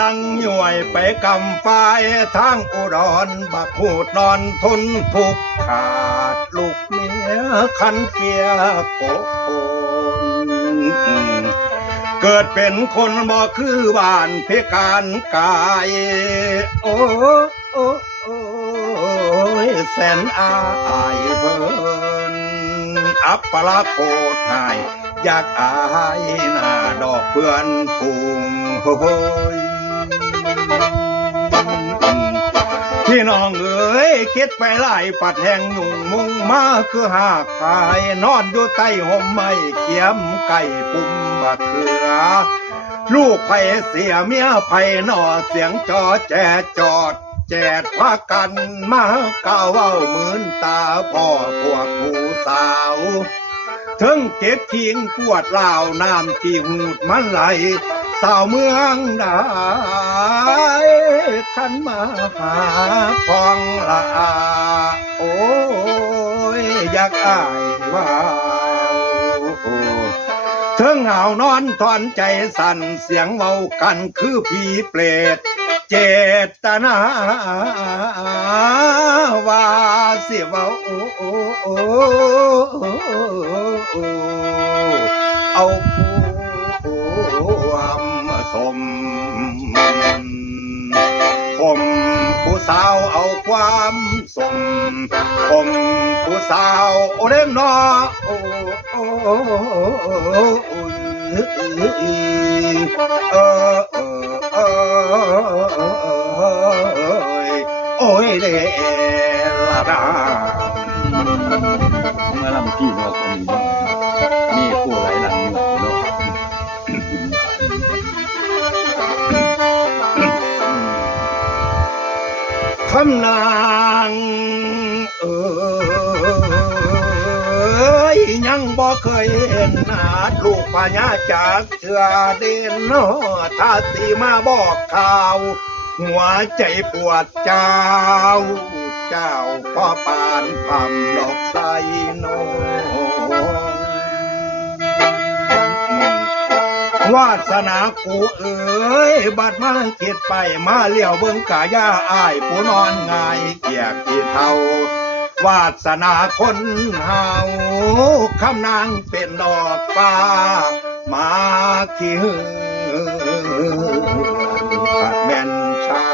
ลังย่วยไปกำฝ่ายทางอุดรบักหูดนอนทนทุกข์ขาดลูกเมียคันเฟียโกโอนเกิดเป็นคนบ่คือบ้านพิการกายโอ้โอ้โอ้ยแสนอายเบิ่นอัปปะละโคตรหายอยากอายหน้าดอกเพื่อนฝูงโอ้ยพี่น้องเอ๋ยคิดไปหลายปัดแห่งยุ่งมุ่งมาคือหากขายนอนอยู่ใต้ห่มไม้เกียมไก่ปุ่มบักเขือลูกไผ่เสียเมียไผ่นอเสียงจอแจจอดแจดพากันมาก้าวเว้าหมื่นตาพ่อพวกผู้สาวถึงเก็บทิ้งปวดลาวน้ำที่หูดมันไหลสาวเมืองได้ขันมาหาพองละโอ้ยอยากอายว่าเทิงเหงานอนทอนใจสั่นเสียงเมากันคือผีเปรตเจตนาว่าเสียเบาเอาความสมผมผู้สาวเอาความสมผมผู้สาวโอเล่มนอโอ้โอ้ยเดละดาเมื่อลำพี่นอกอันนี้มีผู้ไหลหลังอยู่เนาะคำนางยังบ่เคยเห็นหน้าลูกพญาจากเชื่อเด่นเนาะถ้าสิมาบอกข่าวหัวใจปวดเจ้าพ่อปานพำดอกไทรโนวาสนากูเอ๋ยบัดมาคิดไปมาเลี้ยวเบิ่งกายาอ้ายผู้นอนง่ายเกียกที่เท่าวาสนาคนเฮาคำนางเป็นดอกฟ้ามาขี้หือปัดแม่นชา